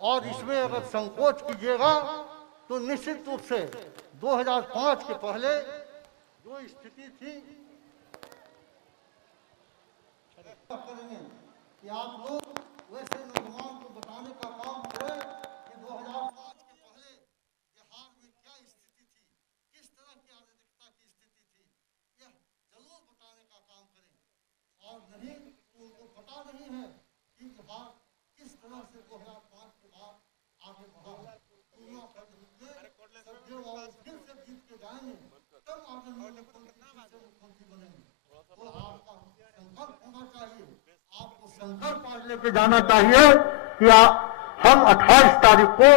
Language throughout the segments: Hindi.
और इसमें अगर संकोच कीजिएगा तो निश्चित रूप से 2005 के पहले जो स्थिति थी करेंगे कि आप लोग वैसे नौजवान को बताने का काम करें कि 2005 के पहले बिहार में क्या स्थिति थी, किस तरह की अराजकता की स्थिति थी, यह जरूर बताने का काम करें। और नहीं उनको पता नहीं है कि बिहार किस तरह से 2005 के बाद आगे बढ़ा। फिर से जीत के जाएंगे तब आदरणीय मुख्यमंत्री बनेंगे। तो आपका संकल्प होना चाहिए, आपको संकल्प आज लेके जाना चाहिए कि हम 28 तारीख को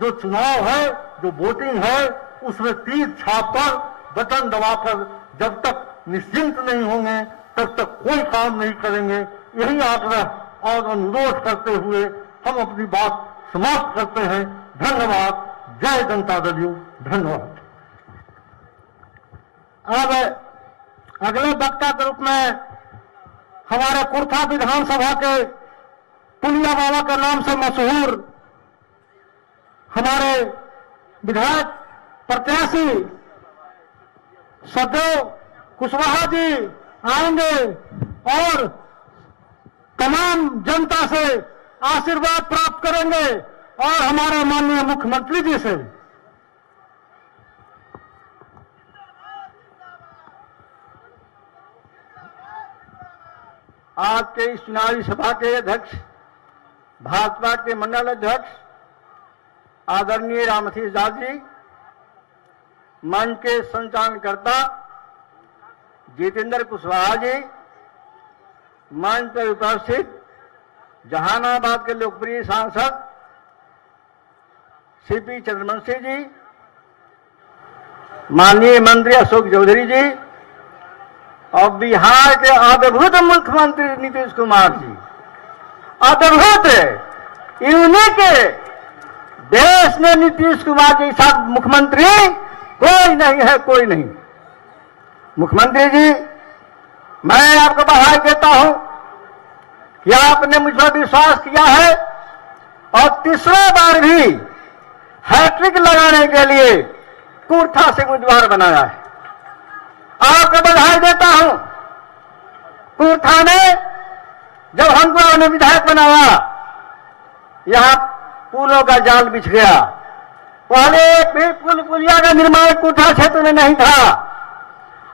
जो चुनाव है, जो वोटिंग है, उसमें तीर छाप पर बटन दबाकर जब तक निश्चिंत नहीं होंगे तब तक कोई काम नहीं करेंगे। यही आग्रह और अनुरोध करते हुए हम अपनी बात समाप्त करते हैं। धन्यवाद। जय जनता दल यू। धन्यवाद। अब अगले वक्ता के रूप में हमारे कुर्था विधानसभा के पुलिया बाबा के नाम से मशहूर हमारे विधायक प्रत्याशी सदैव कुशवाहा जी आएंगे और तमाम जनता से आशीर्वाद प्राप्त करेंगे और हमारे माननीय मुख्यमंत्री जी से। आज के इस चुनावी सभा के अध्यक्ष, भाजपा के मंडल अध्यक्ष आदरणीय रामथी दास जी, मंच के संचालनकर्ता जितेंद्र कुशवाहा जी, मंच पर उपस्थित जहानाबाद के लोकप्रिय सांसद सीपी चंद्रवंशी जी, माननीय मंत्री अशोक चौधरी जी और बिहार के अद्भुत मुख्यमंत्री नीतीश कुमार जी, अद्भुत इन्हीं के देश में नीतीश कुमार जी साहब मुख्यमंत्री कोई नहीं है, कोई नहीं। मुख्यमंत्री जी, मैं आपको बधाई देता हूं कि आपने मुझ पर विश्वास किया है और तीसरा बार भी हैट्रिक लगाने के लिए कुर्था से उम्मीदवार बनाया है। आपको बधाई देता हूं। कुर्था में जब हमको आपने विधायक बनाया, यहां पुलों का जाल बिछ गया। पहले एक भी पुलिया का निर्माण कुर्था क्षेत्र में नहीं था।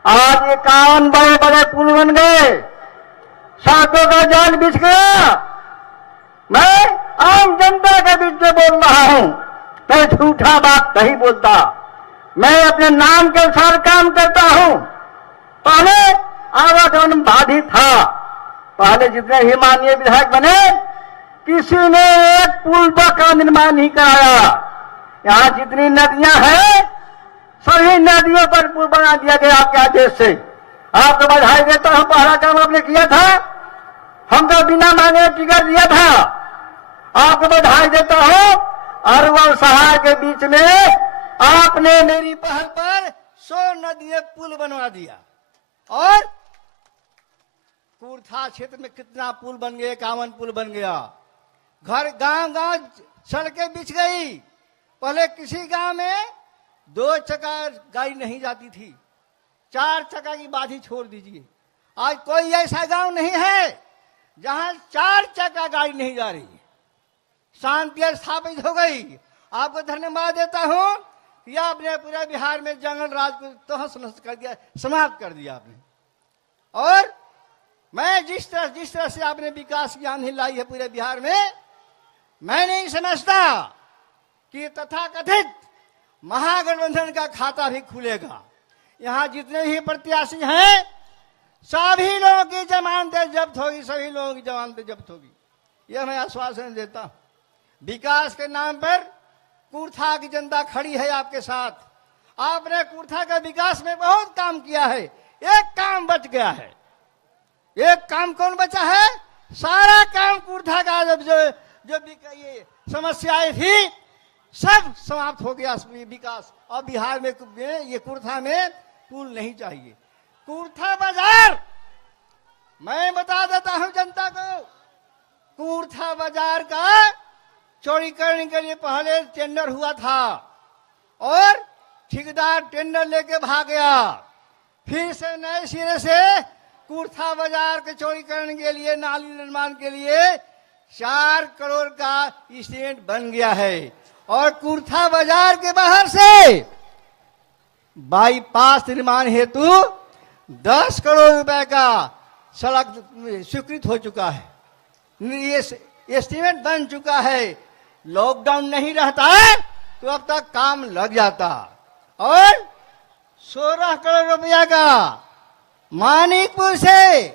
आज 51 बड़े बड़े पुल बन गए, सड़कों का जाल बिछ गया। मैं आम जनता के बीच में बोल रहा हूं, मैं झूठा बात नहीं बोलता। मैं अपने नाम के अनुसार काम करता हूं। पहले आवागमन बाधित था। पहले जितने ही माननीय विधायक बने, किसी ने एक पुल का निर्माण नहीं कराया। यहां जितनी नदियां हैं, सभी नदियों पर पुल बना दिया गया आपके आदेश से। आपको बधाई देता हूं, पहला काम आपने किया था। हमको बिना मांगे टिकट दिया था। आपको बधाई देता हूं। अरवल सहाय के बीच में आपने मेरी पहल पर 100 नदियों पुल बनवा दिया और कुर्था क्षेत्र में कितना पुल बन गया, 51 पुल बन गया। घर गांव गांव सड़कें बिछ गई। पहले किसी गांव में 2 चक्का गाड़ी नहीं जाती थी, 4 चक्का की बात ही छोड़ दीजिए। आज कोई ऐसा गांव नहीं है जहां 4 चक्का गाड़ी नहीं जा रही है। शांति स्थापित हो गई। आपको धन्यवाद देता हूं कि आपने पूरे बिहार में जंगल राज को तहस नहस कर दिया, समाप्त कर दिया आपने। और मैं जिस तरह से आपने विकास की आंधी लाई है पूरे बिहार में, मैं नहीं समझता कि तथाकथित महागठबंधन का खाता भी खुलेगा। यहां जितने भी प्रत्याशी हैं, सभी लोगों की जमानतें जब्त होगी, सभी लोगों की जमानतें जब्त होगी, यह मैं आश्वासन देता हूं। विकास के नाम पर कुर्था की जनता खड़ी है आपके साथ। आपने कुर्था के विकास में बहुत काम किया है। एक काम बच गया है। एक काम कौन बचा है? सारा काम कुर्था का जो ये समस्याएं थी सब समाप्त हो गया विकास। और बिहार में ये कुर्था में पुल नहीं चाहिए। कुर्था बाजार, मैं बता देता हूं जनता को, कुर्था बाजार का चौड़ीकरण के लिए पहले टेंडर हुआ था और ठेकेदार टेंडर लेके भाग गया। फिर से नए सिरे से कुर्था बाजार के चौड़ीकरण के लिए, नाली निर्माण के लिए 4 करोड़ का स्टेट बन गया है और कुर्था बाजार के बाहर से बाईपास निर्माण हेतु 10 करोड़ रुपए का सड़क स्वीकृत हो चुका है। ये एस्टीमेट बन चुका है। लॉकडाउन नहीं रहता है तो अब तक काम लग जाता। और 16 करोड़ रुपया का मानिकपुर से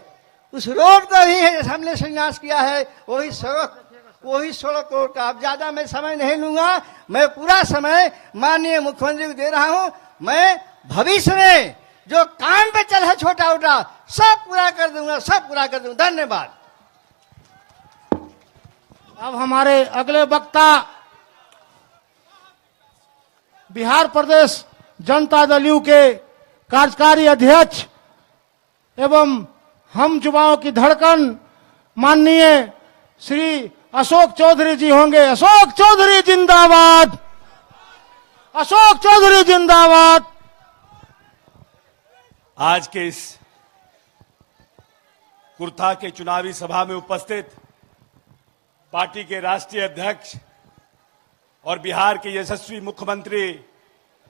उस रोड को भी हमने संन्यास किया है, वही 16 करोड़ का। अब ज्यादा मैं समय नहीं लूंगा, मैं पूरा समय माननीय मुख्यमंत्री को दे रहा हूं। मैं भविष्य में जो काम पे चल है छोटा उटा सब पूरा कर दूंगा, सब पूरा कर दूंगा। धन्यवाद। अब हमारे अगले वक्ता बिहार प्रदेश जनता दल यू के कार्यकारी अध्यक्ष एवं हम युवाओं की धड़कन माननीय श्री अशोक चौधरी जी होंगे। अशोक चौधरी जिंदाबाद, अशोक चौधरी जिंदाबाद। आज के इस कुर्था के चुनावी सभा में उपस्थित पार्टी के राष्ट्रीय अध्यक्ष और बिहार के यशस्वी मुख्यमंत्री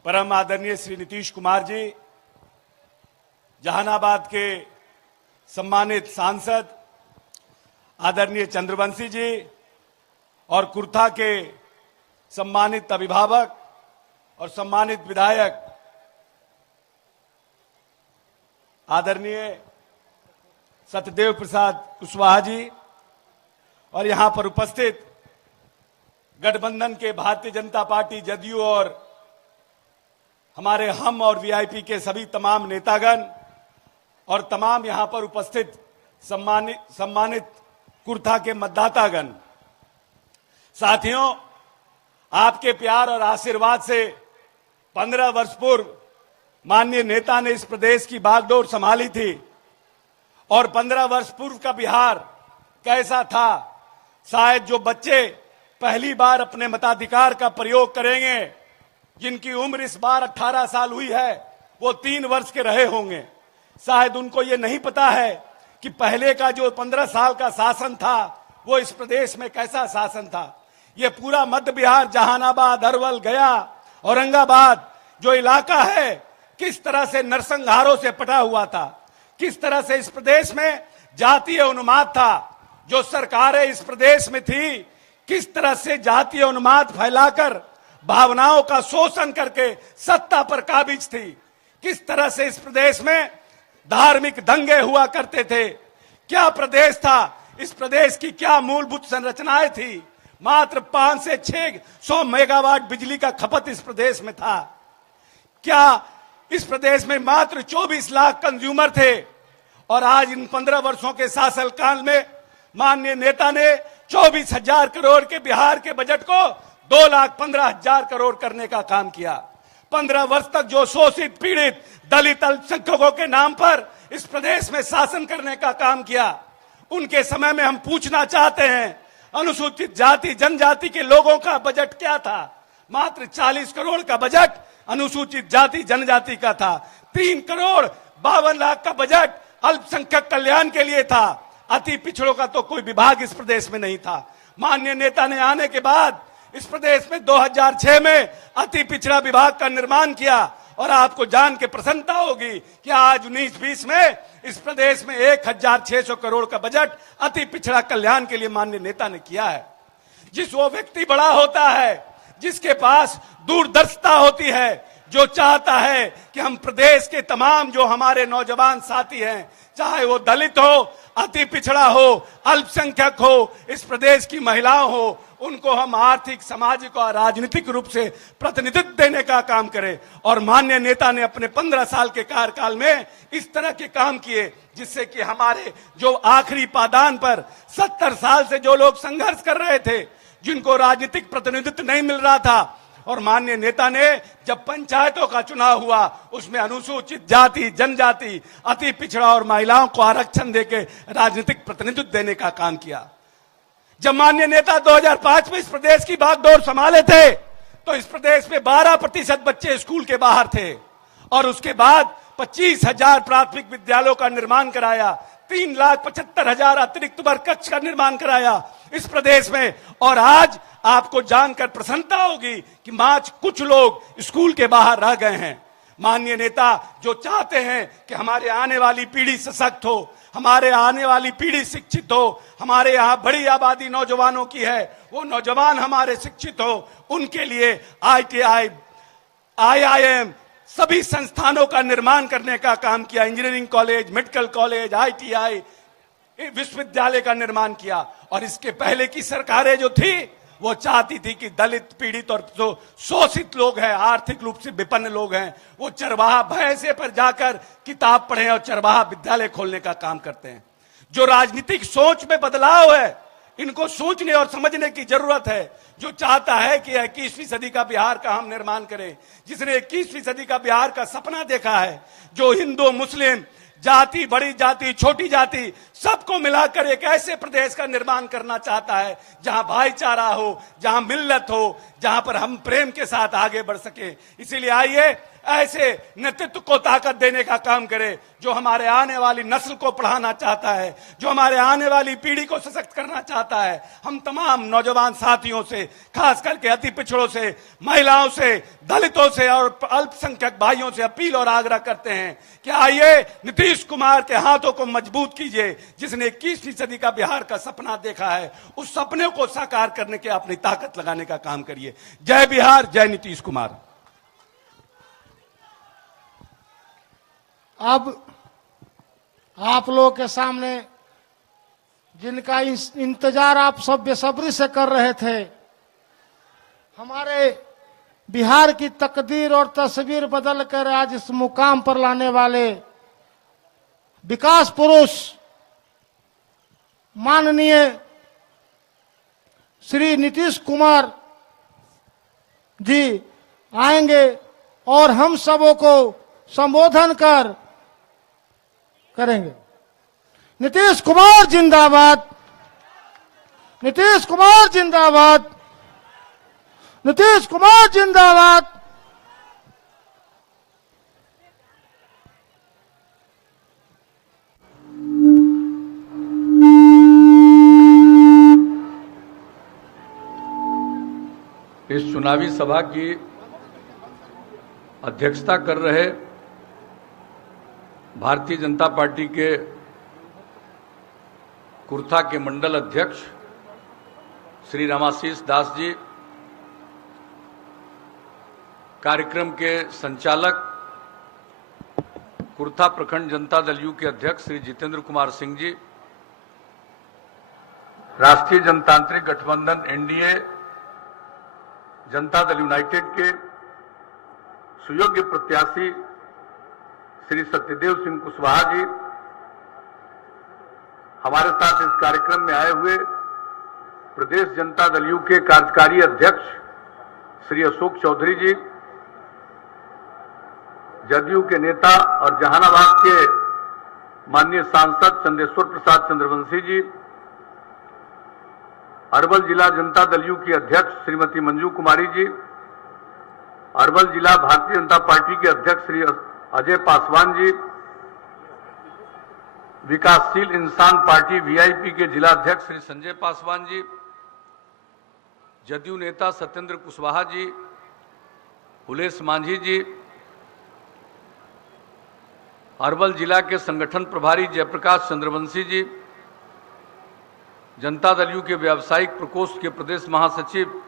परम आदरणीय श्री नीतीश कुमार जी, जहानाबाद के सम्मानित सांसद आदरणीय चंद्रवंशी जी और कुर्था के सम्मानित अभिभावक और सम्मानित विधायक आदरणीय सत्यदेव प्रसाद कुशवाहा जी और यहां पर उपस्थित गठबंधन के भारतीय जनता पार्टी जदयू और हमारे हम और वीआईपी के सभी तमाम नेतागण और तमाम यहां पर उपस्थित सम्मानित कुर्था के मतदातागण, साथियों, आपके प्यार और आशीर्वाद से 15 वर्ष पूर्व माननीय नेता ने इस प्रदेश की बागडोर संभाली थी और 15 वर्ष पूर्व का बिहार कैसा था, शायद जो बच्चे पहली बार अपने मताधिकार का प्रयोग करेंगे, जिनकी उम्र इस बार 18 साल हुई है, वो 3 वर्ष के रहे होंगे। शायद उनको ये नहीं पता है कि पहले का जो 15 साल का शासन था वो इस प्रदेश में कैसा शासन था। ये पूरा मध्य बिहार, जहानाबाद, अरवल, गया, औरंगाबाद जो इलाका है, किस तरह से नरसंहारों से पटा हुआ था, किस तरह से इस प्रदेश में जातीय उन्माद था। जो सरकारें इस प्रदेश में थी, किस तरह से जातीय उन्माद फैलाकर भावनाओं का शोषण करके सत्ता पर काबिज थी, किस तरह से इस प्रदेश में धार्मिक दंगे हुआ करते थे। क्या प्रदेश था, इस प्रदेश की क्या मूलभूत संरचनाएं थी। मात्र 5 से 600 मेगावाट बिजली का खपत इस प्रदेश में था। क्या इस प्रदेश में मात्र 24 लाख कंज्यूमर थे और आज इन 15 वर्षों के शासन काल में माननीय नेता ने 24,000 करोड़ के बिहार के बजट को 2,15,000 करोड़ करने का काम किया। 15 वर्ष तक जो शोषित, पीड़ित, दलित, अल्पसंख्यकों के नाम पर इस प्रदेश में शासन करने का काम किया, उनके समय में हम पूछना चाहते हैं, अनुसूचित जाति जनजाति के लोगों का बजट क्या था। मात्र 40 करोड़ का बजट अनुसूचित जाति जनजाति का था। 3 करोड़ 52 लाख का बजट अल्पसंख्यक कल्याण के लिए था। अति पिछड़ों का तो कोई विभाग इस प्रदेश में नहीं था। माननीय नेता ने आने के बाद इस प्रदेश में 2006 में अति पिछड़ा विभाग का निर्माण किया और आपको जान के प्रसन्नता होगी कि आज 19-20 में इस प्रदेश में 1,600 करोड़ का बजट अति पिछड़ा कल्याण के लिए माननीय नेता ने किया है। जिस वो व्यक्ति बड़ा होता है, जिसके पास दूरदर्शिता होती है, जो चाहता है कि हम प्रदेश के तमाम जो हमारे नौजवान साथी हैं, चाहे वो दलित हो, अति पिछड़ा हो, अल्पसंख्यक हो, इस प्रदेश की महिलाओं हो, उनको हम आर्थिक, सामाजिक और राजनीतिक रूप से प्रतिनिधित्व देने का काम करें। और माननीय नेता ने अपने 15 साल के कार्यकाल में इस तरह के काम किए जिससे कि हमारे जो आखिरी पायदान पर 70 साल से जो लोग संघर्ष कर रहे थे, जिनको राजनीतिक प्रतिनिधित्व नहीं मिल रहा था, और माननीय नेता ने जब पंचायतों का चुनाव हुआ उसमें अनुसूचित जाति, जनजाति, अति पिछड़ा और महिलाओं को आरक्षण देके राजनीतिक प्रतिनिधित्व देने का काम किया। जब माननीय नेता 2005 में इस प्रदेश की बागडोर संभाले थे तो इस प्रदेश में 12% बच्चे स्कूल के बाहर थे और उसके बाद 25,000 प्राथमिक विद्यालयों का निर्माण कराया, 3,75,000 अतिरिक्त वर्ग कक्ष का निर्माण कराया इस प्रदेश में। और आज आपको जानकर प्रसन्नता होगी कि आज कुछ लोग स्कूल के बाहर रह गए हैं। माननीय नेता जो चाहते हैं कि हमारे आने वाली पीढ़ी सशक्त हो, हमारे आने वाली पीढ़ी शिक्षित हो, हमारे यहाँ बड़ी आबादी नौजवानों की है, वो नौजवान हमारे शिक्षित हो, उनके लिए ITI, IIM सभी संस्थानों का निर्माण करने का काम किया। Engineering college, medical college, ITI विश्वविद्यालय का निर्माण किया। और इसके पहले की सरकारें जो थी वो चाहती थी कि दलित, पीड़ित और जो शोषित लोग हैं, आर्थिक रूप से विपन्न लोग हैं, वो चरवाहा भैंसे पर जाकर किताब पढ़ें और चरवाहा विद्यालय खोलने का काम करते हैं। जो राजनीतिक सोच में बदलाव है, इनको सोचने और समझने की जरूरत है। जो चाहता है कि 21वीं सदी का बिहार का हम निर्माण करें, जिसने 21वीं सदी का बिहार का सपना देखा है, जो हिंदू, मुस्लिम, जाति, बड़ी जाति, छोटी जाति सबको मिलाकर एक ऐसे प्रदेश का निर्माण करना चाहता है जहां भाईचारा हो, जहां मिल्लत हो, जहां पर हम प्रेम के साथ आगे बढ़ सके। इसीलिए आइए ऐसे नेतृत्व को ताकत देने का काम करे जो हमारे आने वाली नस्ल को पढ़ाना चाहता है, जो हमारे आने वाली पीढ़ी को सशक्त करना चाहता है। हम तमाम नौजवान साथियों से, खास करके अति पिछड़ों से, महिलाओं से, दलितों से और अल्पसंख्यक भाइयों से अपील और आग्रह करते हैं कि आइए नीतीश कुमार के हाथों को मजबूत कीजिए, जिसने 21वीं सदी का बिहार का सपना देखा है, उस सपने को साकार करने के अपनी ताकत लगाने का काम करिए। जय बिहार, जय नीतीश कुमार। अब आप लोगों के सामने जिनका इंतजार आप सब बेसब्री से कर रहे थे, हमारे बिहार की तकदीर और तस्वीर बदलकर आज इस मुकाम पर लाने वाले विकास पुरुष माननीय श्री नीतीश कुमार जी आएंगे और हम सबों को संबोधन करेंगे। नीतीश कुमार जिंदाबाद, नीतीश कुमार जिंदाबाद, नीतीश कुमार जिंदाबाद। इस चुनावी सभा की अध्यक्षता कर रहे भारतीय जनता पार्टी के कुर्था के मंडल अध्यक्ष श्री रामाशीष दास जी, कार्यक्रम के संचालक कुर्था प्रखंड जनता दल यू के अध्यक्ष श्री जितेंद्र कुमार सिंह जी, राष्ट्रीय जनतांत्रिक गठबंधन NDA जनता दल यूनाइटेड के सुयोग्य प्रत्याशी श्री सत्यदेव सिंह कुशवाहा जी, हमारे साथ इस कार्यक्रम में आए हुए प्रदेश जनता दल यू के कार्यकारी अध्यक्ष श्री अशोक चौधरी जी, जदयू के नेता और जहानाबाद के माननीय सांसद चंदेश्वर प्रसाद चंद्रवंशी जी, अरवल जिला जनता दल यू की अध्यक्ष श्रीमती मंजू कुमारी जी, अरवल जिला भारतीय जनता पार्टी के अध्यक्ष श्री अजय पासवान जी, विकासशील इंसान पार्टी VIP के जिला अध्यक्ष श्री संजय पासवान जी, जदयू नेता सत्येंद्र कुशवाहा जी, हुलेस मांझी जी, अरवल जिला के संगठन प्रभारी जयप्रकाश चंद्रवंशी जी, जनता दल यू के व्यावसायिक प्रकोष्ठ के प्रदेश महासचिव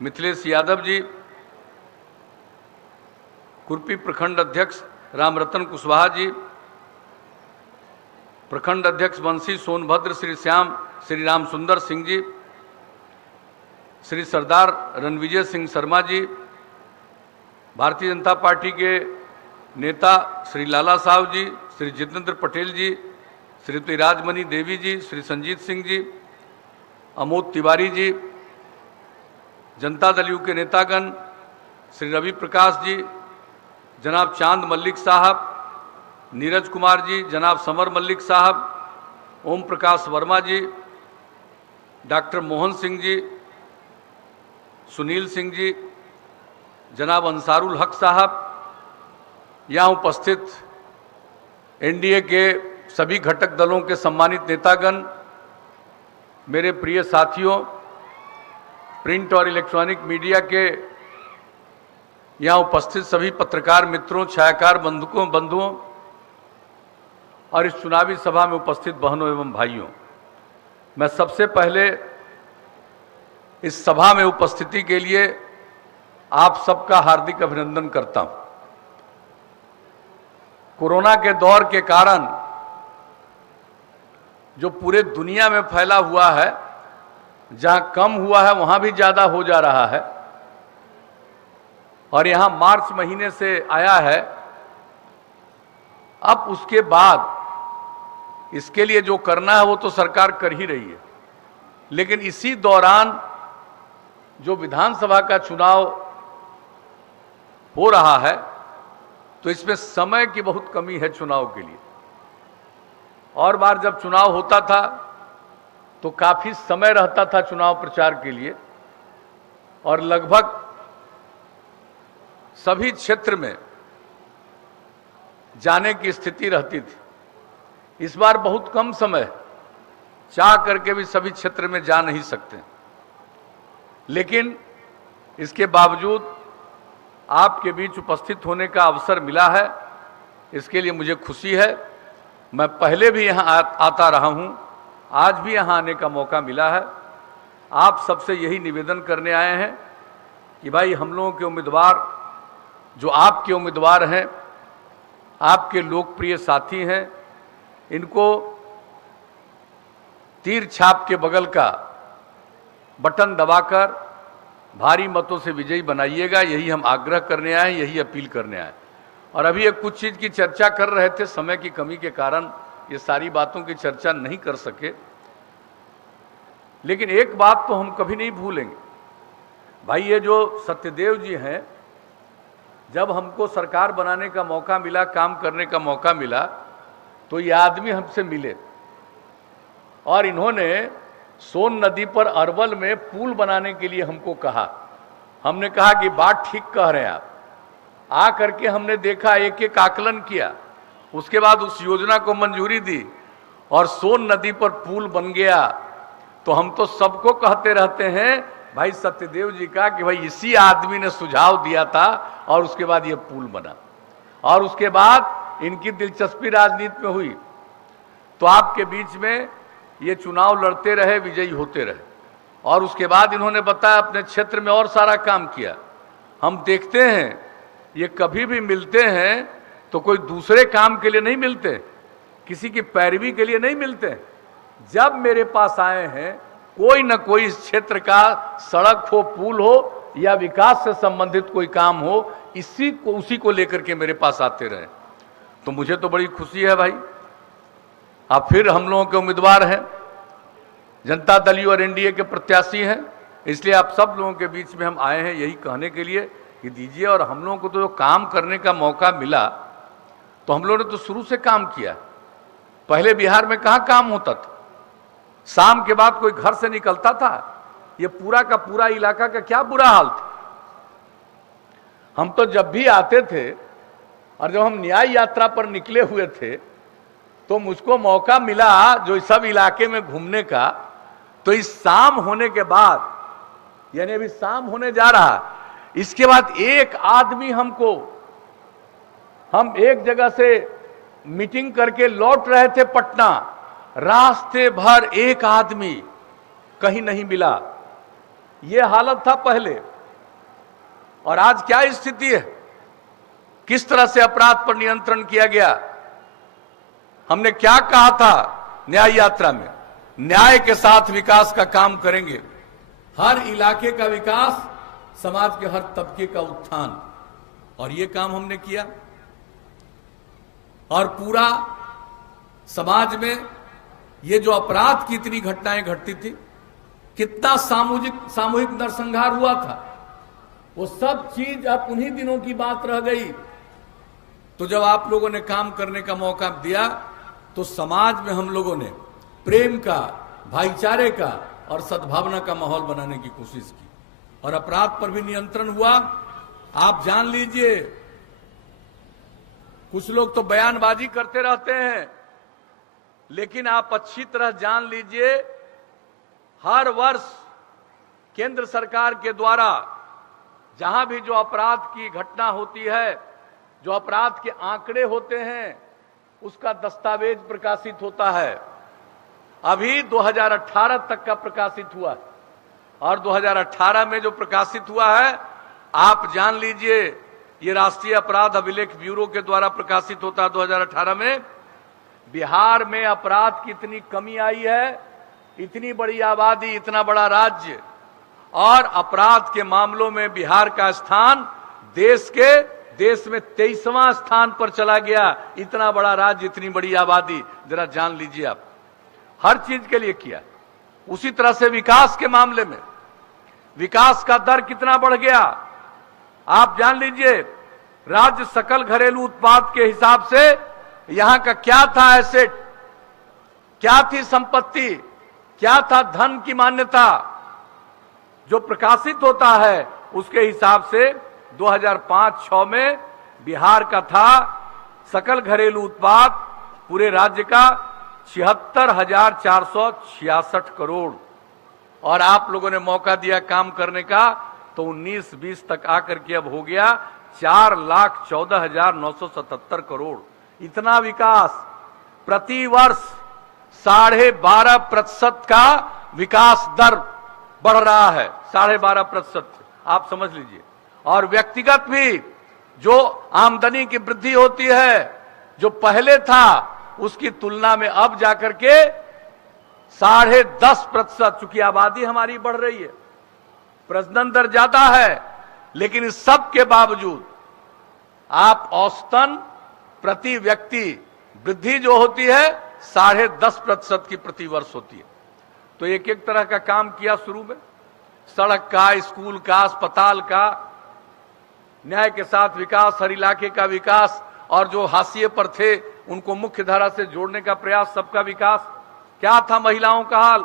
मिथिलेश यादव जी, कुर्पी प्रखंड अध्यक्ष रामरतन कुशवाहा जी, प्रखंड अध्यक्ष वंशी सोनभद्र श्री श्याम श्री राम सुंदर सिंह जी, श्री सरदार रणविजय सिंह शर्मा जी, भारतीय जनता पार्टी के नेता श्री लाला साहब जी, श्री जितेंद्र पटेल जी, श्रीमती राजमणि देवी जी, श्री संजीत सिंह जी, अमोद तिवारी जी, जनता दल यू के नेतागण श्री रवि प्रकाश जी, जनाब चांद मल्लिक साहब, नीरज कुमार जी, जनाब समर मल्लिक साहब, ओम प्रकाश वर्मा जी, डॉक्टर मोहन सिंह जी, सुनील सिंह जी, जनाब अंसारुल हक साहब, यहाँ उपस्थित एनडीए के सभी घटक दलों के सम्मानित नेतागण, मेरे प्रिय साथियों, प्रिंट और इलेक्ट्रॉनिक मीडिया के यहाँ उपस्थित सभी पत्रकार मित्रों, छायाकार बंधुओं और इस चुनावी सभा में उपस्थित बहनों एवं भाइयों, मैं सबसे पहले इस सभा में उपस्थिति के लिए आप सबका हार्दिक अभिनंदन करता हूं। कोरोना के दौर के कारण जो पूरे दुनिया में फैला हुआ है, जहां कम हुआ है वहां भी ज्यादा हो जा रहा है, और यहां मार्च महीने से आया है। अब उसके बाद इसके लिए जो करना है वो तो सरकार कर ही रही है, लेकिन इसी दौरान जो विधानसभा का चुनाव हो रहा है तो इसमें समय की बहुत कमी है चुनाव के लिए। और बार जब चुनाव होता था तो काफी समय रहता था चुनाव प्रचार के लिए, और लगभग सभी क्षेत्र में जाने की स्थिति रहती थी। इस बार बहुत कम समय, चाह करके भी सभी क्षेत्र में जा नहीं सकते, लेकिन इसके बावजूद आपके बीच उपस्थित होने का अवसर मिला है, इसके लिए मुझे खुशी है। मैं पहले भी यहाँ आता रहा हूँ, आज भी यहाँ आने का मौका मिला है। आप सबसे यही निवेदन करने आए हैं कि भाई हम लोगों के उम्मीदवार, जो आपके उम्मीदवार हैं, आपके लोकप्रिय साथी हैं, इनको तीर छाप के बगल का बटन दबाकर भारी मतों से विजयी बनाइएगा। यही हम आग्रह करने आए, यही अपील करने आए। और अभी एक कुछ चीज की चर्चा कर रहे थे, समय की कमी के कारण ये सारी बातों की चर्चा नहीं कर सके, लेकिन एक बात तो हम कभी नहीं भूलेंगे भाई, ये जो सत्यदेव जी हैं, जब हमको सरकार बनाने का मौका मिला, काम करने का मौका मिला, तो ये आदमी हमसे मिले और इन्होंने सोन नदी पर अरवल में पुल बनाने के लिए हमको कहा। हमने कहा कि बात ठीक कह रहे हैं आप। आ करके हमने देखा, एक एक आकलन किया, उसके बाद उस योजना को मंजूरी दी और सोन नदी पर पुल बन गया। तो हम तो सबको कहते रहते हैं भाई सत्यदेव जी का कि भाई इसी आदमी ने सुझाव दिया था और उसके बाद ये पुल बना, और उसके बाद इनकी दिलचस्पी राजनीति में हुई तो आपके बीच में ये चुनाव लड़ते रहे, विजयी होते रहे, और उसके बाद इन्होंने बताया अपने क्षेत्र में और सारा काम किया। हम देखते हैं ये कभी भी मिलते हैं तो कोई दूसरे काम के लिए नहीं मिलते, किसी की पैरवी के लिए नहीं मिलते। जब मेरे पास आए हैं, कोई न कोई इस क्षेत्र का सड़क हो, पुल हो या विकास से संबंधित कोई काम हो, उसी को लेकर के मेरे पास आते रहे। तो मुझे तो बड़ी खुशी है भाई, आप फिर हम लोगों के उम्मीदवार हैं, जनता दल यू और एनडीए के प्रत्याशी हैं, इसलिए आप सब लोगों के बीच में हम आए हैं यही कहने के लिए कि दीजिए। और हम लोगों को तो जो काम करने का मौका मिला, तो हम लोगों ने तो शुरू से काम किया। पहले बिहार में कहाँ काम होता था, शाम के बाद कोई घर से निकलता था? ये पूरा का पूरा इलाका का क्या बुरा हाल था। हम तो जब भी आते थे और जब हम न्याय यात्रा पर निकले हुए थे तो मुझको मौका मिला जो सब इलाके में घूमने का। तो इस शाम होने के बाद, यानी अभी शाम होने जा रहा, इसके बाद एक आदमी हम एक जगह से मीटिंग करके लौट रहे थे पटना, रास्ते भर एक आदमी कहीं नहीं मिला। यह हालत था पहले, और आज क्या स्थिति है, किस तरह से अपराध पर नियंत्रण किया गया। हमने क्या कहा था न्याय यात्रा में, न्याय के साथ विकास का काम करेंगे, हर इलाके का विकास, समाज के हर तबके का उत्थान, और ये काम हमने किया। और पूरा समाज में ये जो अपराध की इतनी घटनाएं घटती थी, कितना सामूहिक नरसंहार हुआ था, वो सब चीज अब उन्हीं दिनों की बात रह गई। तो जब आप लोगों ने काम करने का मौका दिया तो समाज में हम लोगों ने प्रेम का, भाईचारे का, और सद्भावना का माहौल बनाने की कोशिश की और अपराध पर भी नियंत्रण हुआ। आप जान लीजिए, कुछ लोग तो बयानबाजी करते रहते हैं, लेकिन आप अच्छी तरह जान लीजिए, हर वर्ष केंद्र सरकार के द्वारा जहां भी जो अपराध की घटना होती है, जो अपराध के आंकड़े होते हैं, उसका दस्तावेज प्रकाशित होता है। अभी 2018 तक का प्रकाशित हुआ और 2018 में जो प्रकाशित हुआ है, आप जान लीजिए, ये राष्ट्रीय अपराध अभिलेख ब्यूरो के द्वारा प्रकाशित होता है। 2018 में बिहार में अपराध की इतनी कमी आई है, इतनी बड़ी आबादी, इतना बड़ा राज्य, और अपराध के मामलों में बिहार का स्थान देश में 23वां स्थान पर चला गया। इतना बड़ा राज्य, इतनी बड़ी आबादी, जरा जान लीजिए आप, हर चीज के लिए किया। उसी तरह से विकास के मामले में विकास का दर कितना बढ़ गया, आप जान लीजिए। राज्य सकल घरेलू उत्पाद के हिसाब से यहां का क्या था एसेट, क्या थी संपत्ति, क्या था धन की मान्यता, जो प्रकाशित होता है उसके हिसाब से 2005-06 में बिहार का था सकल घरेलू उत्पाद पूरे राज्य का 76,466 करोड़, और आप लोगों ने मौका दिया काम करने का, तो 19-20 तक आकर के अब हो गया 4,14,977 करोड़। इतना विकास, प्रति वर्ष 12.5% का विकास दर बढ़ रहा है, 12.5%, आप समझ लीजिए। और व्यक्तिगत भी जो आमदनी की वृद्धि होती है, जो पहले था उसकी तुलना में अब जाकर के 10.5%, चूंकि आबादी हमारी बढ़ रही है, प्रजनन दर ज्यादा है, लेकिन इस सब के बावजूद आप औसतन प्रति व्यक्ति वृद्धि जो होती है 10.5% की प्रति वर्ष होती है। तो एक एक तरह का काम किया शुरू में, सड़क का, स्कूल का, अस्पताल का, न्याय के साथ विकास, हर इलाके का विकास, और जो हाशिए पर थे उनको मुख्य धारा से जोड़ने का प्रयास, सबका विकास। क्या था महिलाओं का हाल,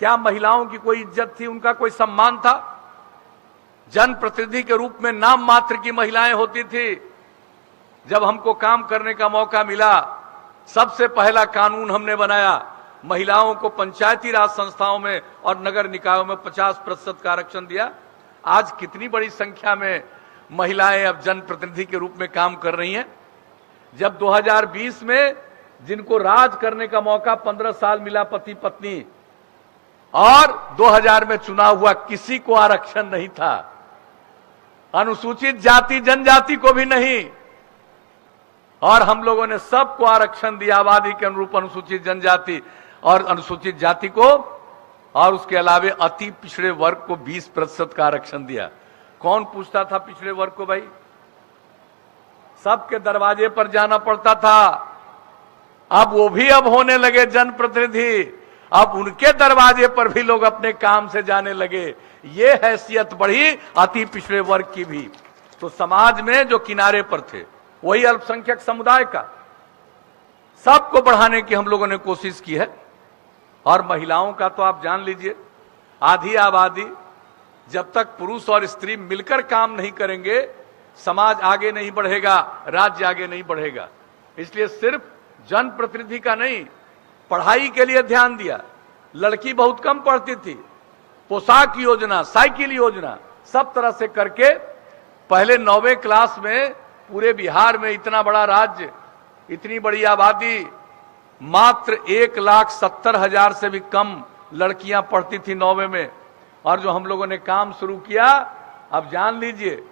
क्या महिलाओं की कोई इज्जत थी, उनका कोई सम्मान था? जनप्रतिनिधि के रूप में नाम मात्र की महिलाएं होती थी। जब हमको काम करने का मौका मिला, सबसे पहला कानून हमने बनाया, महिलाओं को पंचायती राज संस्थाओं में और नगर निकायों में 50% का आरक्षण दिया। आज कितनी बड़ी संख्या में महिलाएं अब जनप्रतिनिधि के रूप में काम कर रही हैं। जब 2020 में जिनको राज करने का मौका 15 साल मिला पति पत्नी, और 2000 में चुनाव हुआ, किसी को आरक्षण नहीं था, अनुसूचित जाति जनजाति को भी नहीं, और हम लोगों ने सबको आरक्षण दिया, आबादी के अनुरूप अनुसूचित जनजाति और अनुसूचित जाति को, और उसके अलावे अति पिछड़े वर्ग को 20% का आरक्षण दिया। कौन पूछता था पिछड़े वर्ग को? भाई सबके दरवाजे पर जाना पड़ता था। अब वो भी अब होने लगे जनप्रतिनिधि, अब उनके दरवाजे पर भी लोग अपने काम से जाने लगे। ये हैसियत बढ़ी अति पिछड़े वर्ग की भी। तो समाज में जो किनारे पर थे, वही अल्पसंख्यक समुदाय का, सबको बढ़ाने की हम लोगों ने कोशिश की है। और महिलाओं का तो आप जान लीजिए, आधी आबादी, जब तक पुरुष और स्त्री मिलकर काम नहीं करेंगे, समाज आगे नहीं बढ़ेगा, राज्य आगे नहीं बढ़ेगा। इसलिए सिर्फ जनप्रतिनिधि का नहीं, पढ़ाई के लिए ध्यान दिया। लड़की बहुत कम पढ़ती थी, पोशाक योजना, साइकिल योजना, सब तरह से करके पहले 9वीं क्लास में पूरे बिहार में, इतना बड़ा राज्य, इतनी बड़ी आबादी, मात्र 1,70,000 से भी कम लड़कियां पढ़ती थी 9वीं में। और जो हम लोगों ने काम शुरू किया, अब जान लीजिए,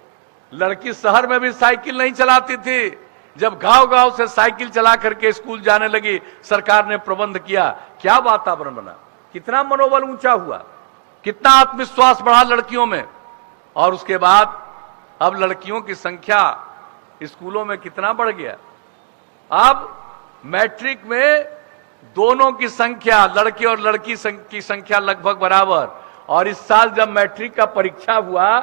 लड़की शहर में भी साइकिल नहीं चलाती थी। जब गांव-गांव से साइकिल चला करके स्कूल जाने लगी, सरकार ने प्रबंध किया, क्या वातावरण बना, कितना मनोबल ऊंचा हुआ, कितना आत्मविश्वास बढ़ा लड़कियों में। और उसके बाद अब लड़कियों की संख्या स्कूलों में कितना बढ़ गया। अब मैट्रिक में दोनों की संख्या, लड़के और लड़की की संख्या लगभग बराबर। और इस साल जब मैट्रिक का परीक्षा हुआ,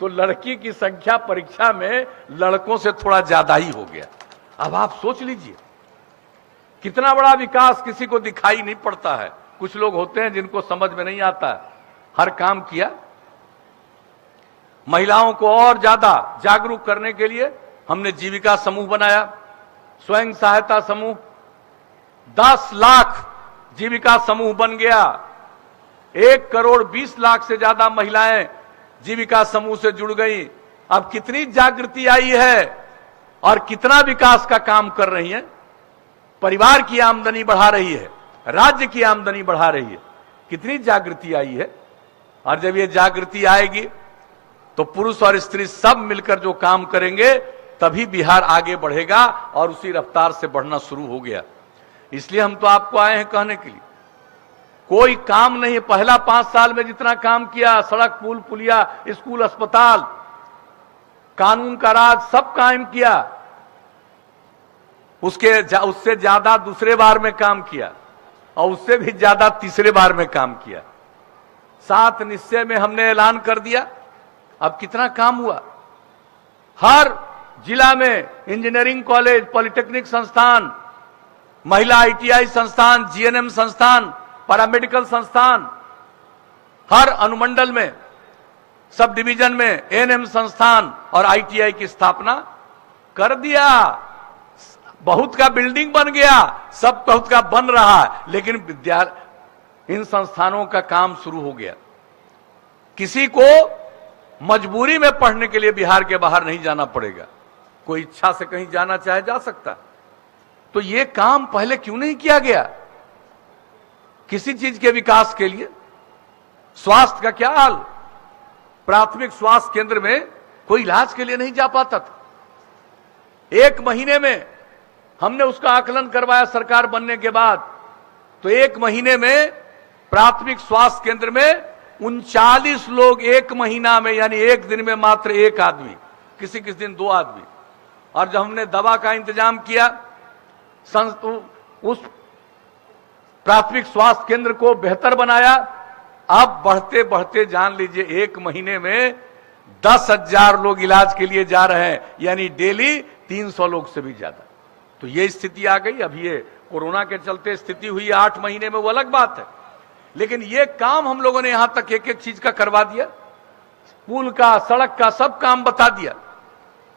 तो लड़की की संख्या परीक्षा में लड़कों से थोड़ा ज्यादा ही हो गया। अब आप सोच लीजिए, कितना बड़ा विकास किसी को दिखाई नहीं पड़ता है। कुछ लोग होते हैं जिनको समझ में नहीं आता, हर काम किया। महिलाओं को और ज्यादा जागरूक करने के लिए हमने जीविका समूह बनाया, स्वयं सहायता समूह। 10 लाख जीविका समूह बन गया। 1 करोड़ 20 लाख से ज्यादा महिलाएं जीविका समूह से जुड़ गई। अब कितनी जागृति आई है और कितना विकास का काम कर रही है। परिवार की आमदनी बढ़ा रही है, राज्य की आमदनी बढ़ा रही है। कितनी जागृति आई है। और जब ये जागृति आएगी तो पुरुष और स्त्री सब मिलकर जो काम करेंगे तभी बिहार आगे बढ़ेगा, और उसी रफ्तार से बढ़ना शुरू हो गया। इसलिए हम तो आपको आए हैं कहने के लिए, कोई काम नहीं। पहला 5 साल में जितना काम किया, सड़क, पुल, पुलिया, स्कूल, अस्पताल, कानून का राज, सब कायम किया। उससे ज्यादा दूसरे बार में काम किया, और उससे भी ज्यादा तीसरे बार में काम किया। 7 निश्चय में हमने ऐलान कर दिया। अब कितना काम हुआ। हर जिला में इंजीनियरिंग कॉलेज, पॉलिटेक्निक संस्थान, महिला ITI संस्थान, GNM संस्थान, पैरामेडिकल संस्थान, हर अनुमंडल में, सब डिवीजन में ANM संस्थान और ITI की स्थापना कर दिया। बहुत का बिल्डिंग बन गया, सब बहुत का बन रहा है, लेकिन इन संस्थानों का काम शुरू हो गया। किसी को मजबूरी में पढ़ने के लिए बिहार के बाहर नहीं जाना पड़ेगा। कोई इच्छा से कहीं जाना चाहे जा सकता। तो ये काम पहले क्यों नहीं किया गया किसी चीज के विकास के लिए। स्वास्थ्य का क्या हाल। प्राथमिक स्वास्थ्य केंद्र में कोई इलाज के लिए नहीं जा पाता था। 1 महीने में हमने उसका आकलन करवाया सरकार बनने के बाद, तो 1 महीने में प्राथमिक स्वास्थ्य केंद्र में 39 लोग 1 महीना में, यानी 1 दिन में मात्र 1 आदमी, किसी किसी दिन 2 आदमी। और जब हमने दवा का इंतजाम किया, उस प्राथमिक स्वास्थ्य केंद्र को बेहतर बनाया, अब बढ़ते बढ़ते जान लीजिए 1 महीने में 10,000 लोग इलाज के लिए जा रहे हैं, यानी डेली 300 लोग से भी ज्यादा। तो ये स्थिति आ गई। अब ये कोरोना के चलते स्थिति हुई 8 महीने में, वो अलग बात है। लेकिन ये काम हम लोगों ने यहां तक एक एक चीज का करवा दिया, पुल का, सड़क का, सब काम बता दिया।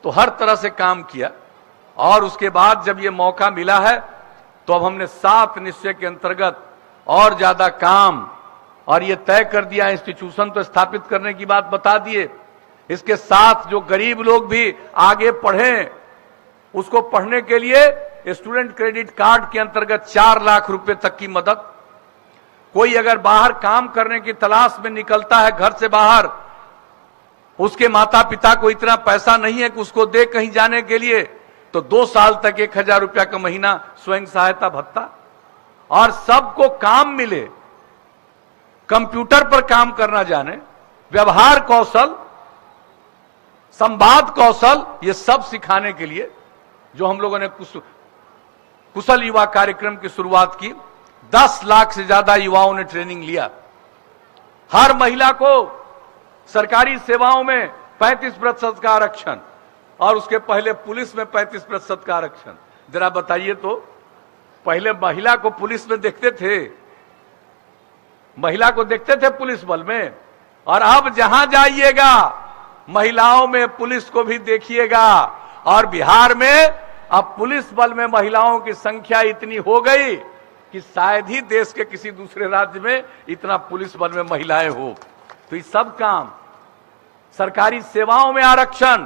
तो हर तरह से काम किया। और उसके बाद जब ये मौका मिला है तो अब हमने 7 निश्चय के अंतर्गत और ज्यादा काम, और ये तय कर दिया, इंस्टीट्यूशन तो स्थापित करने की बात बता दिए। इसके साथ जो गरीब लोग भी आगे पढ़ें, उसको पढ़ने के लिए स्टूडेंट क्रेडिट कार्ड के अंतर्गत 4 लाख रुपए तक की मदद। कोई अगर बाहर काम करने की तलाश में निकलता है घर से बाहर, उसके माता पिता को इतना पैसा नहीं है कि उसको दे कहीं जाने के लिए, तो 2 साल तक 1,000 रुपया का महीना स्वयं सहायता भत्ता। और सबको काम मिले, कंप्यूटर पर काम करना जाने, व्यवहार कौशल, संवाद कौशल, ये सब सिखाने के लिए जो हम लोगों ने कुशल युवा कार्यक्रम की शुरुआत की। 10 लाख से ज्यादा युवाओं ने ट्रेनिंग लिया। हर महिला को सरकारी सेवाओं में 35% का आरक्षण, और उसके पहले पुलिस में 35% का आरक्षण। जरा बताइए तो, पहले महिला को पुलिस में देखते थे, महिला को देखते थे पुलिस बल में, और अब जहां जाइएगा महिलाओं में पुलिस को भी देखिएगा। और बिहार में अब पुलिस बल में महिलाओं की संख्या इतनी हो गई कि शायद ही देश के किसी दूसरे राज्य में इतना पुलिस बल में महिलाएं हो। तो ये सब काम, सरकारी सेवाओं में आरक्षण,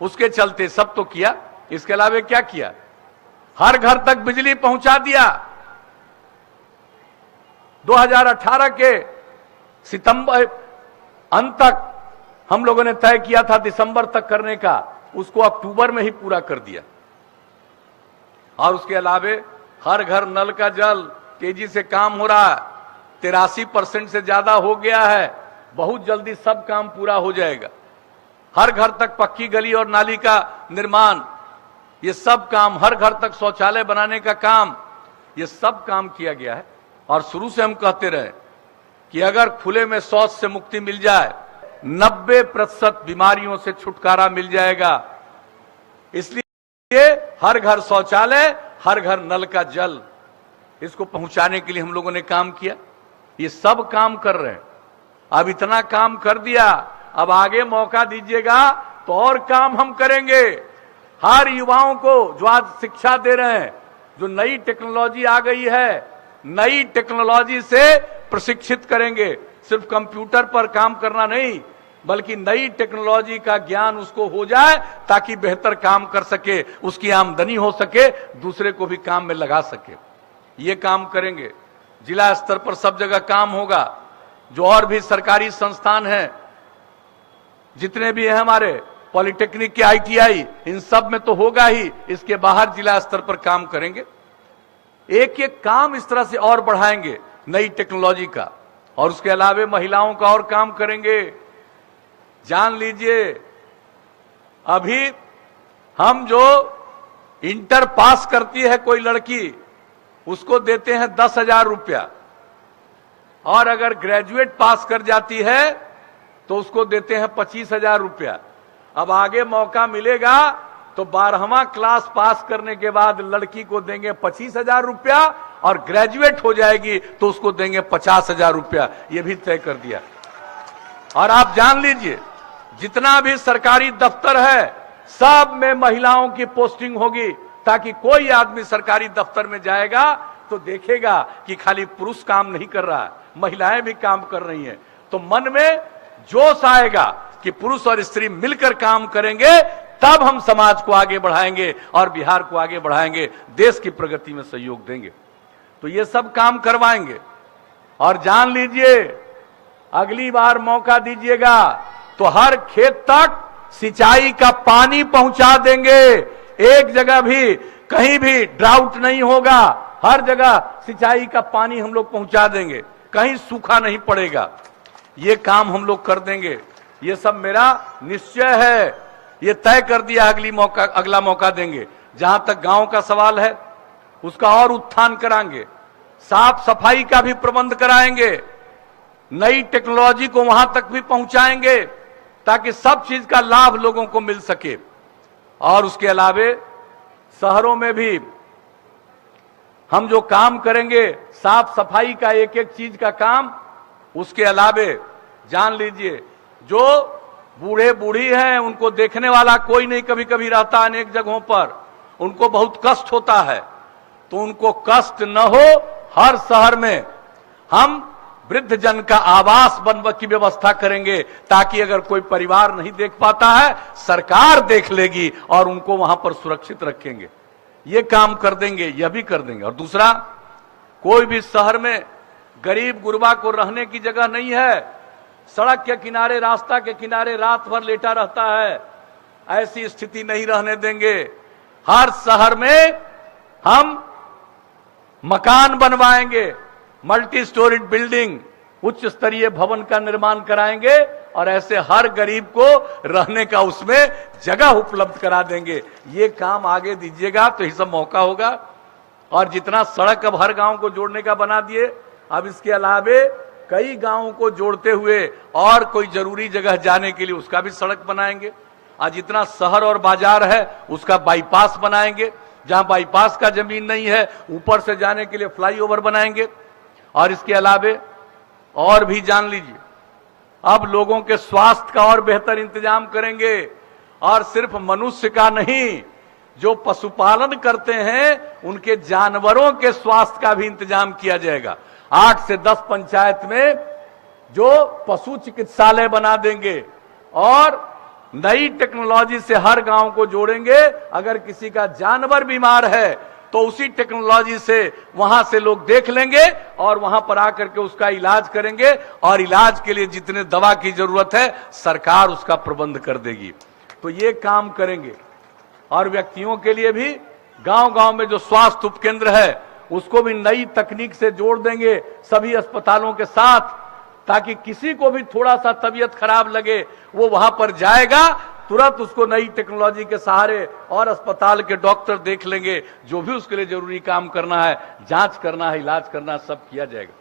उसके चलते सब तो किया। इसके अलावा क्या किया, हर घर तक बिजली पहुंचा दिया। 2018 के सितंबर अंत तक हम लोगों ने तय किया था दिसंबर तक करने का, उसको अक्टूबर में ही पूरा कर दिया। और उसके अलावे हर घर नल का जल तेजी से काम हो रहा है, 83% से ज्यादा हो गया है। बहुत जल्दी सब काम पूरा हो जाएगा। हर घर तक पक्की गली और नाली का निर्माण, ये सब काम, हर घर तक शौचालय बनाने का काम, ये सब काम किया गया है। और शुरू से हम कहते रहे कि अगर खुले में शौच से मुक्ति मिल जाए, 90% बीमारियों से छुटकारा मिल जाएगा। इसलिए हर घर शौचालय, हर घर नल का जल, इसको पहुंचाने के लिए हम लोगों ने काम किया। ये सब काम कर रहे हैं। अब इतना काम कर दिया, अब आगे मौका दीजिएगा तो और काम हम करेंगे। हर युवाओं को जो आज शिक्षा दे रहे हैं, जो नई टेक्नोलॉजी आ गई है, नई टेक्नोलॉजी से प्रशिक्षित करेंगे। सिर्फ कंप्यूटर पर काम करना नहीं, बल्कि नई टेक्नोलॉजी का ज्ञान उसको हो जाए ताकि बेहतर काम कर सके, उसकी आमदनी हो सके, दूसरे को भी काम में लगा सके। ये काम करेंगे। जिला स्तर पर सब जगह काम होगा। जो और भी सरकारी संस्थान हैं, जितने भी हैं हमारे पॉलिटेक्निक के ITI, इन सब में तो होगा ही। इसके बाहर जिला स्तर पर काम करेंगे। एक एक काम इस तरह से और बढ़ाएंगे नई टेक्नोलॉजी का। और उसके अलावा महिलाओं का और काम करेंगे। जान लीजिए, अभी हम जो इंटर पास करती है कोई लड़की, उसको देते हैं 10,000 रुपया, और अगर ग्रेजुएट पास कर जाती है तो उसको देते हैं 25,000 रुपया। अब आगे मौका मिलेगा तो 12वां क्लास पास करने के बाद लड़की को देंगे 25,000 रुपया, और ग्रेजुएट हो जाएगी तो उसको देंगे 50,000 रुपया। यह भी तय कर दिया। और आप जान लीजिए, जितना भी सरकारी दफ्तर है, सब में महिलाओं की पोस्टिंग होगी, ताकि कोई आदमी सरकारी दफ्तर में जाएगा तो देखेगा कि खाली पुरुष काम नहीं कर रहा है, महिलाएं भी काम कर रही हैं। तो मन में जोश आएगा कि पुरुष और स्त्री मिलकर काम करेंगे, तब हम समाज को आगे बढ़ाएंगे और बिहार को आगे बढ़ाएंगे, देश की प्रगति में सहयोग देंगे। तो ये सब काम करवाएंगे। और जान लीजिए, अगली बार मौका दीजिएगा तो हर खेत तक सिंचाई का पानी पहुंचा देंगे। एक जगह भी कहीं भी ड्राउट नहीं होगा, हर जगह सिंचाई का पानी हम लोग पहुंचा देंगे, कहीं सूखा नहीं पड़ेगा। ये काम हम लोग कर देंगे। ये सब मेरा निश्चय है। ये तय कर दिया, अगला मौका देंगे। जहां तक गांव का सवाल है, उसका और उत्थान कराएंगे। साफ सफाई का भी प्रबंध कराएंगे। नई टेक्नोलॉजी को वहां तक भी पहुंचाएंगे ताकि सब चीज का लाभ लोगों को मिल सके। और उसके अलावे शहरों में भी हम जो काम करेंगे, साफ सफाई का एक एक चीज का काम। उसके अलावे जान लीजिए, जो बूढ़े बूढ़ी हैं, उनको देखने वाला कोई नहीं कभी कभी रहता अनेक जगहों पर, उनको बहुत कष्ट होता है। तो उनको कष्ट न हो, हर शहर में हम वृद्ध जन का आवास बनने की व्यवस्था करेंगे, ताकि अगर कोई परिवार नहीं देख पाता है, सरकार देख लेगी और उनको वहां पर सुरक्षित रखेंगे। ये काम कर देंगे, यह भी कर देंगे। और दूसरा, कोई भी शहर में गरीब गुरबा को रहने की जगह नहीं है, सड़क के किनारे, रास्ता के किनारे रात भर लेटा रहता है, ऐसी स्थिति नहीं रहने देंगे। हर शहर में हम मकान बनवाएंगे, मल्टी स्टोरीड बिल्डिंग, उच्च स्तरीय भवन का निर्माण कराएंगे, और ऐसे हर गरीब को रहने का उसमें जगह उपलब्ध करा देंगे। ये काम आगे दीजिएगा तो ये सब मौका होगा। और जितना सड़क अब हर गांव को जोड़ने का बना दिए, अब इसके अलावे कई गांवों को जोड़ते हुए और कोई जरूरी जगह जाने के लिए उसका भी सड़क बनाएंगे। आज जितना शहर और बाजार है उसका बाईपास बनाएंगे, जहां बाईपास का जमीन नहीं है ऊपर से जाने के लिए फ्लाईओवर बनाएंगे। और इसके अलावे और भी जान लीजिए, अब लोगों के स्वास्थ्य का और बेहतर इंतजाम करेंगे। और सिर्फ मनुष्य का नहीं, जो पशुपालन करते हैं उनके जानवरों के स्वास्थ्य का भी इंतजाम किया जाएगा। 8 से 10 पंचायत में जो पशु चिकित्सालय बना देंगे, और नई टेक्नोलॉजी से हर गांव को जोड़ेंगे। अगर किसी का जानवर बीमार है तो उसी टेक्नोलॉजी से वहां से लोग देख लेंगे और वहां पर आकर के उसका इलाज करेंगे। और इलाज के लिए जितने दवा की जरूरत है, सरकार उसका प्रबंध कर देगी। तो ये काम करेंगे। और व्यक्तियों के लिए भी गांव गांव में जो स्वास्थ्य उपकेंद्र है, उसको भी नई तकनीक से जोड़ देंगे सभी अस्पतालों के साथ, ताकि किसी को भी थोड़ा सा तबीयत खराब लगे, वो वहां पर जाएगा, तुरंत उसको नई टेक्नोलॉजी के सहारे और अस्पताल के डॉक्टर देख लेंगे। जो भी उसके लिए जरूरी काम करना है, जांच करना है, इलाज करना है, सब किया जाएगा।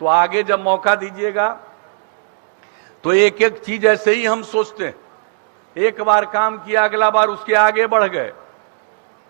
तो आगे जब मौका दीजिएगा तो एक एक चीज ऐसे ही हम सोचते हैं। एक बार काम किया, अगला बार उसके आगे बढ़ गए,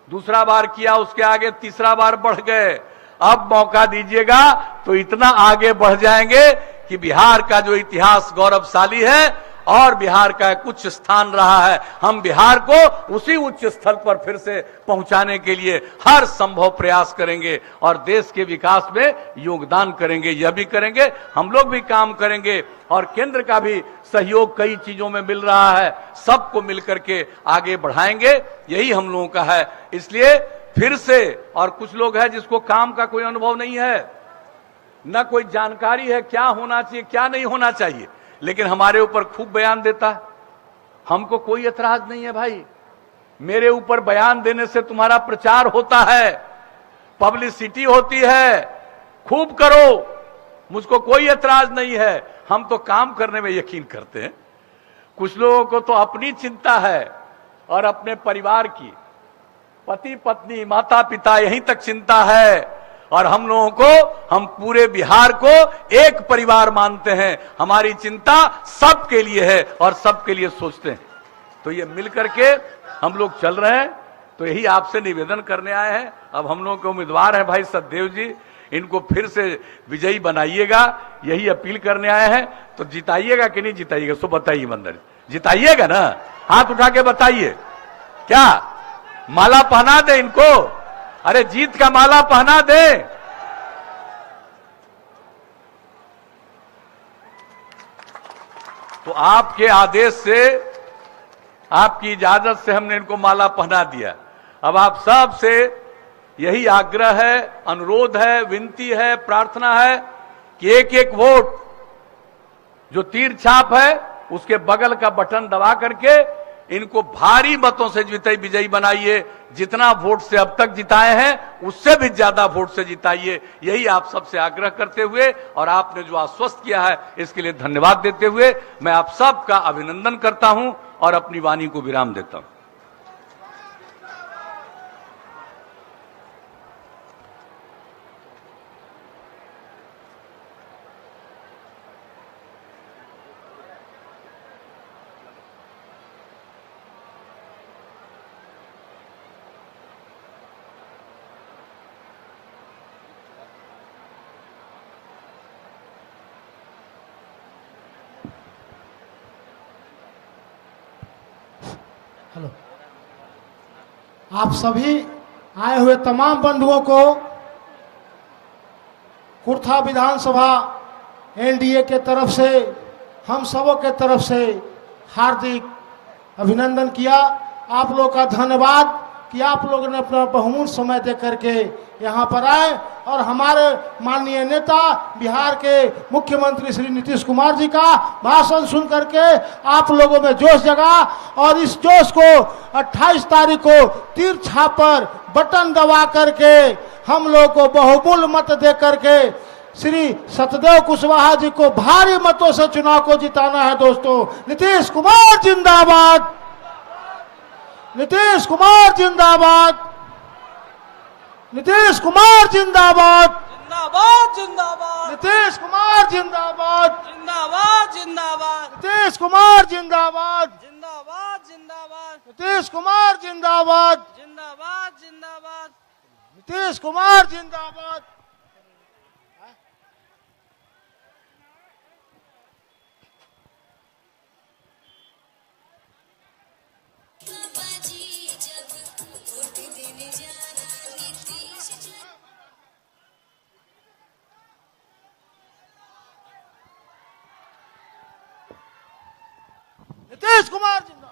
दूसरा बार किया, उसके आगे तीसरा बार बढ़ गए। अब मौका दीजिएगा तो इतना आगे बढ़ जाएंगे कि बिहार का जो इतिहास गौरवशाली है और बिहार का एक उच्च स्थान रहा है, हम बिहार को उसी उच्च स्थल पर फिर से पहुंचाने के लिए हर संभव प्रयास करेंगे और देश के विकास में योगदान करेंगे। यह भी करेंगे, हम लोग भी काम करेंगे और केंद्र का भी सहयोग कई चीजों में मिल रहा है, सबको मिलकर के आगे बढ़ाएंगे, यही हम लोगों का है। इसलिए फिर से, और कुछ लोग हैं जिसको काम का कोई अनुभव नहीं है, न कोई जानकारी है क्या होना चाहिए क्या नहीं होना चाहिए, लेकिन हमारे ऊपर खूब बयान देता है। हमको कोई एतराज नहीं है भाई, मेरे ऊपर बयान देने से तुम्हारा प्रचार होता है, पब्लिसिटी होती है, खूब करो, मुझको कोई एतराज नहीं है। हम तो काम करने में यकीन करते हैं। कुछ लोगों को तो अपनी चिंता है और अपने परिवार की, पति पत्नी माता पिता यहीं तक चिंता है, और हम लोगों को, हम पूरे बिहार को एक परिवार मानते हैं। हमारी चिंता सबके लिए है और सबके लिए सोचते हैं। तो ये मिलकर के हम लोग चल रहे हैं। तो यही आपसे निवेदन करने आए हैं। अब हम लोगों के उम्मीदवार हैं भाई सतदेव जी, इनको फिर से विजयी बनाइएगा, यही अपील करने आए हैं। तो जिताइएगा कि नहीं जिताइएगा, सो बताइए मंदिर, जिताइएगा ना? हाथ उठा के बताइए। क्या माला पहना दे इनको? अरे जीत का माला पहना दे। तो आपके आदेश से, आपकी इजाजत से हमने इनको माला पहना दिया। अब आप सब से यही आग्रह है, अनुरोध है, विनती है, प्रार्थना है कि एक एक वोट जो तीर छाप है उसके बगल का बटन दबा करके इनको भारी मतों से विजयी बनाइए। जितना वोट से अब तक जिताए हैं उससे भी ज्यादा वोट से जिताइए, यही आप सबसे आग्रह करते हुए, और आपने जो आश्वस्त किया है इसके लिए धन्यवाद देते हुए मैं आप सबका अभिनंदन करता हूं और अपनी वाणी को विराम देता हूं। हेलो, आप सभी आए हुए तमाम बंधुओं को कुर्था विधानसभा एनडीए के तरफ से, हम सबों के तरफ से हार्दिक अभिनंदन किया। आप लोग का धन्यवाद कि आप लोगों ने अपना बहुमूल्य समय दे करके यहाँ पर आए और हमारे माननीय नेता बिहार के मुख्यमंत्री श्री नीतीश कुमार जी का भाषण सुन करके आप लोगों में जोश जगा, और इस जोश को 28 तारीख को तीर छाप पर बटन दबा करके हम लोग को बहुमूल्य मत दे करके श्री सतदेव कुशवाहा जी को भारी मतों से चुनाव को जिताना है। दोस्तों, नीतीश कुमार जिंदाबाद, नीतीश कुमार जिंदाबाद, नीतीश कुमार जिंदाबाद, जिंदाबाद जिंदाबाद, नीतीश कुमार जिंदाबाद, जिंदाबाद जिंदाबाद, नीतीश कुमार जिंदाबाद, जिंदाबाद जिंदाबाद, नीतीश कुमार जिंदाबाद, जिंदाबाद जिंदाबाद, नीतीश कुमार जिंदाबाद। नीतीश कुमार जिंदाबाद।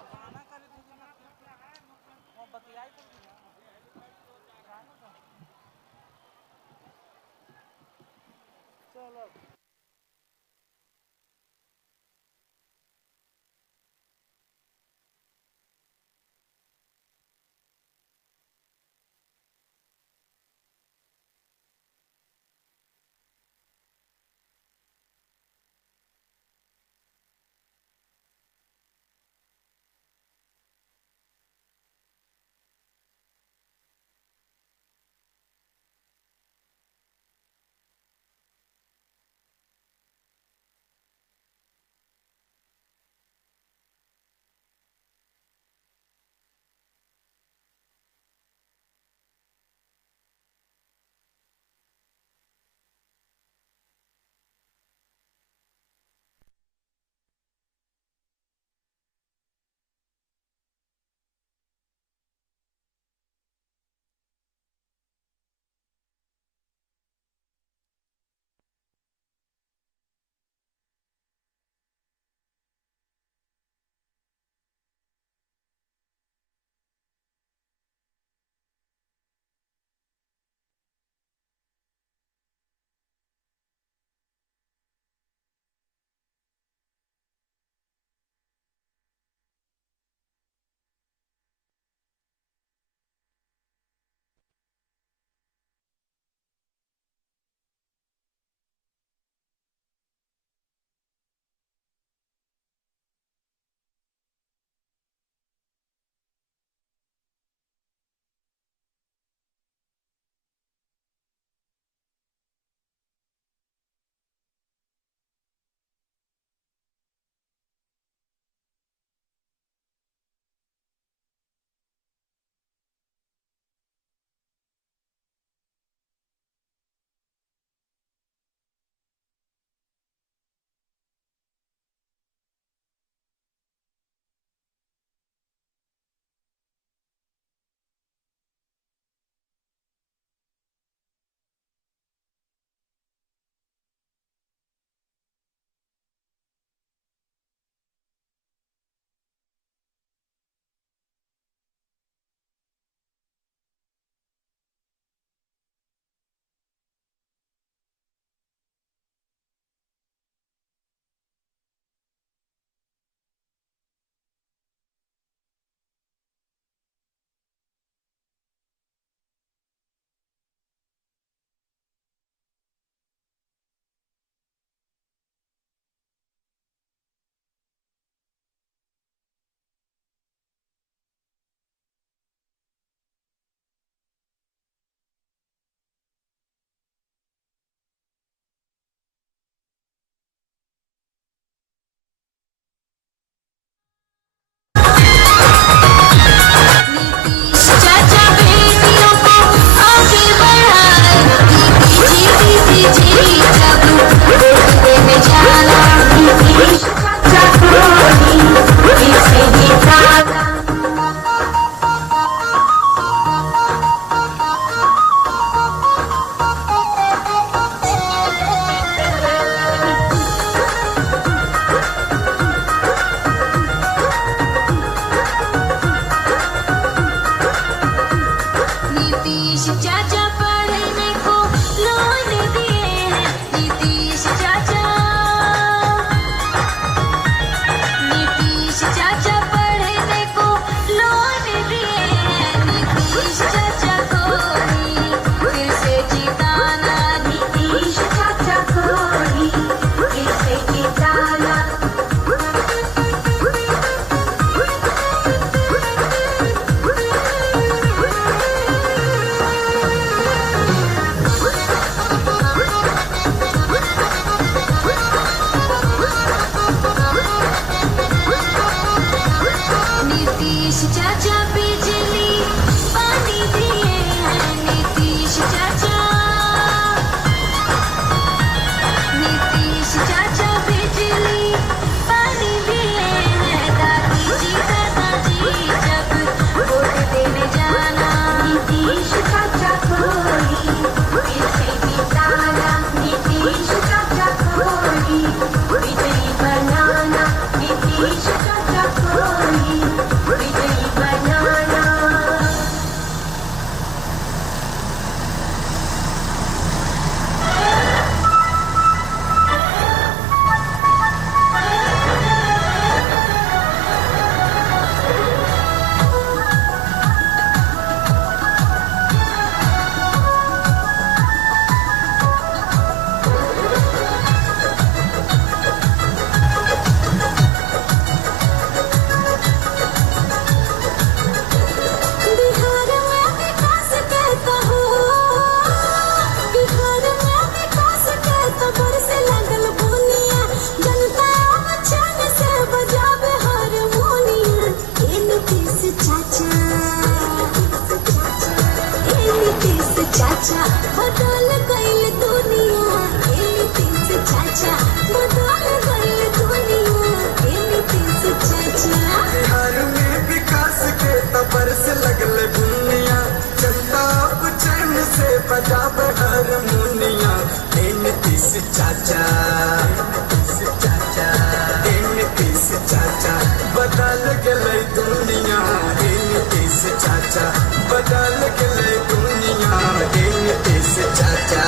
बदल गए दुनिया के नीतीश चाचा।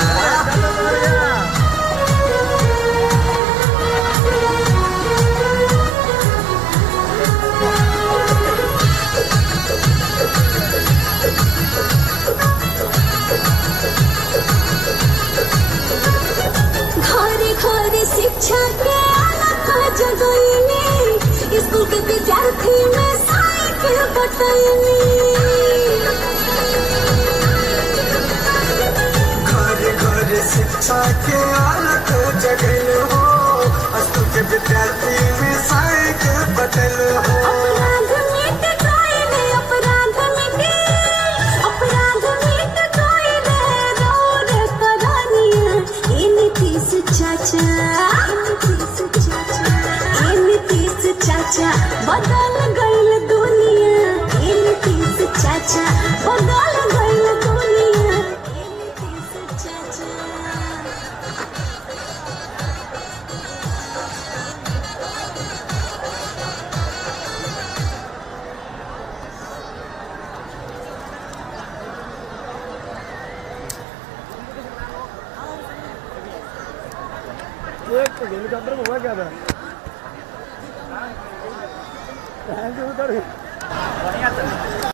घरे घरे शिक्षा के अलख जगैनी, स्कूल के विद्यार्थी में साइकिल बटैनी। घरे घरे शिक्षा के अलख जगल हो, स्कूल के विद्यार्थी में साइकिल बटल हो। अपराध मिट गइले, अपराध मिटे, अपराध मिट गइले, रोड करनिया ए नीतीश चाचा, ए नीतीश चाचा बदल गइल दुनिया, ए नीतीश चाचा बदल गइल दुनिया, ए नीतीश चाचा। एक हेलीकॉप्टर में हुआ क्या था? उतर गया।